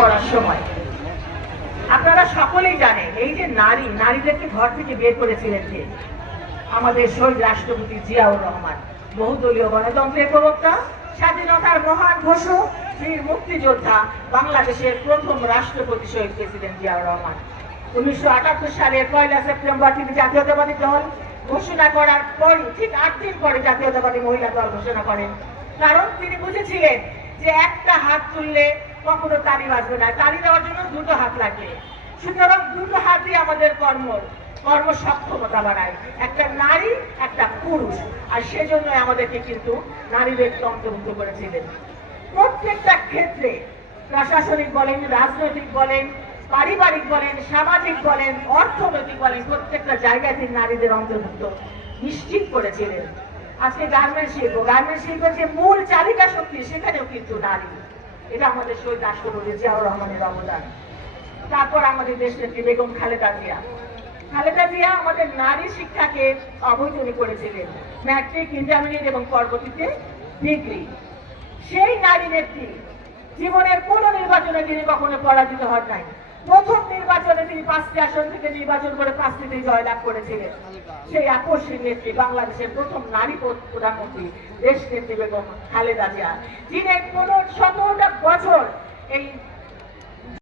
করার সময় আপনারা সকলেই জানেন এই যে নারীদেরকে ঘর থেকে বের করেছিলেন যে আমাদের শহীদ রাষ্ট্রপতি জিয়াউর রহমান, বহুদলীয় গণতন্ত্রের প্রবক্তা, স্বাধীনতার মহান ঘোষক, বীর মুক্তিযোদ্ধা, বাংলাদেশের প্রথম রাষ্ট্রপতি শহীদ প্রেসিডেন্ট জিয়াউর রহমান 1978 সালের 1 সেপ্টেম্বর তিনি জাতীয়তাবাদী দল ঘোষণা করার পরই ঠিক 8 দিন পরে জাতীয়তাবাদী মহিলা দল ঘোষণা করেন। কারণ তিনি বুঝেছিলেন যে একটা হাত তুললে কখনো তালি বাজবে না, তালি দেওয়ার জন্য দুটো হাত লাগবে। সুতরাং দুটো হাতই আমাদের কর্মসক্ষমতা বাড়ায়, একটা নারী একটা পুরুষ, আর সেজন্য আমাদেরকে কিন্তু নারীদেরকে অন্তর্ভুক্ত করেছিলেন। প্রত্যেকটা ক্ষেত্রে প্রশাসনিক বলেন, রাজনৈতিক বলেন, পারিবারিক বলেন, সামাজিক বলেন, অর্থনৈতিক বলেন, প্রত্যেকটা জায়গায় তিনি নারীদের অন্তর্ভুক্ত নিশ্চিত করেছিলেন। আজকে গার্মেন্টস শিল্পের যে মূল চালিকা শক্তি সেখানেও কিন্তু নারী। এটা আমাদের শহীদ রাষ্ট্রপতি জিয়াউর রহমানের অবদান। তারপর আমাদের দেশনেত্রী বেগম খালেদা জিয়া আমাদের নারী শিক্ষাকে অবৈতনিক করেছিলেন, ম্যাট্রিক, ইন্টারমিডিয়েট এবং পরবর্তীতে ডিগ্রি। সেই নারী নেত্রী জীবনের কোন নির্বাচনে তিনি কখনো পরাজিত হন নাই। প্রথম নির্বাচনে তিনি 5টি আসন থেকে নির্বাচন করে 5টিতে জয়লাভ করেছিলেন। সেই আকস্মিক নেত্রী, বাংলাদেশের প্রথম নারী প্রধানমন্ত্রী দেশনেত্রী বেগম খালেদা জিয়া, যিনি 17টা বছর এই